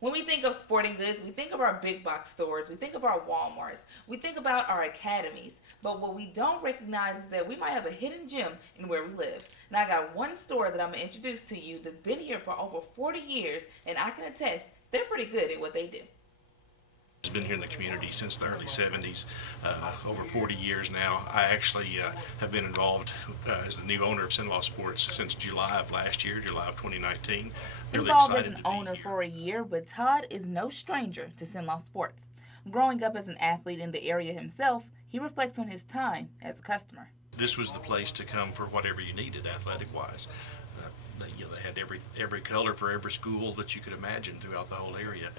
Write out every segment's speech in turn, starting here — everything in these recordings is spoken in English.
When we think of sporting goods, we think of our big box stores, we think of our Walmarts, we think about our academies. But what we don't recognize is that we might have a hidden gem in where we live. Now, I got one store that I'm going to introduce to you that's been here for over 40 years, and I can attest they're pretty good at what they do. Has been here in the community since the early 70s, over 40 years now. I actually have been involved as the new owner of Cenla Sports since July of last year, July of 2019. Really Involved as excited an to be owner here. for a year, but Todd is no stranger to Cenla Sports. Growing up as an athlete in the area himself, he reflects on his time as a customer. This was the place to come for whatever you needed athletic-wise. They had every color for every school that you could imagine throughout the whole area.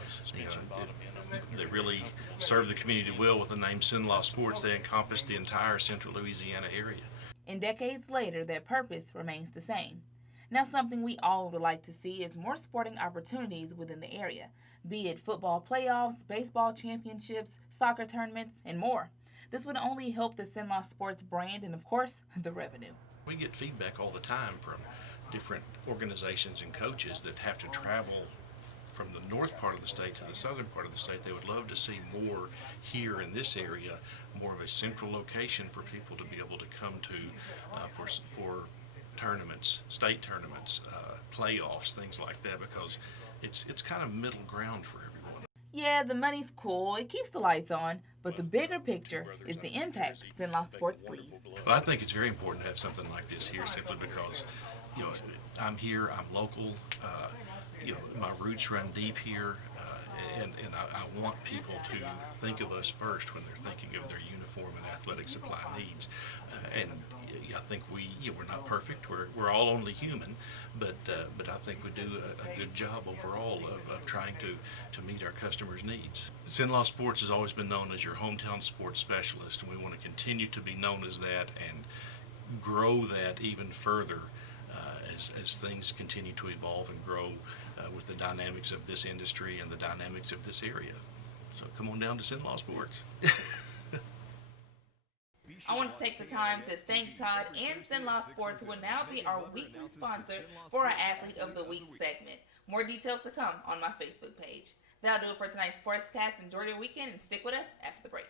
They really served the community well with the name Cenla Sports. They encompassed the entire central Louisiana area. And decades later, that purpose remains the same. Now, something we all would like to see is more sporting opportunities within the area, be it football playoffs, baseball championships, soccer tournaments, and more. This would only help the Cenla Sports brand and, of course, the revenue. We get feedback all the time from different organizations and coaches that have to travel from the north part of the state to the southern part of the state. They would love to see more here in this area, more of a central location for people to be able to come to for tournaments, state tournaments, playoffs, things like that, because it's kind of middle ground for everyone. Yeah, the money's cool, it keeps the lights on, but the bigger picture is the impact Cenla Sports leaves. But I think it's very important to have something like this here, simply because, I'm here, I'm local, my roots run deep here, and I want people to think of us first when they're thinking of their uniform and athletic supply needs. And I think we're not perfect. We're all only human, but I think we do a good job overall of trying to meet our customers' needs. Cenla Sports has always been known as your hometown sports specialist, and we want to continue to be known as that and grow that even further as things continue to evolve and grow with the dynamics of this industry and the dynamics of this area. So come on down to Cenla Sports. I want to take the time to thank Todd and Cenla Sports, who will now be our weekly sponsor for our Athlete of the Week segment. More details to come on my Facebook page. That'll do it for tonight's sportscast. Enjoy your weekend and stick with us after the break.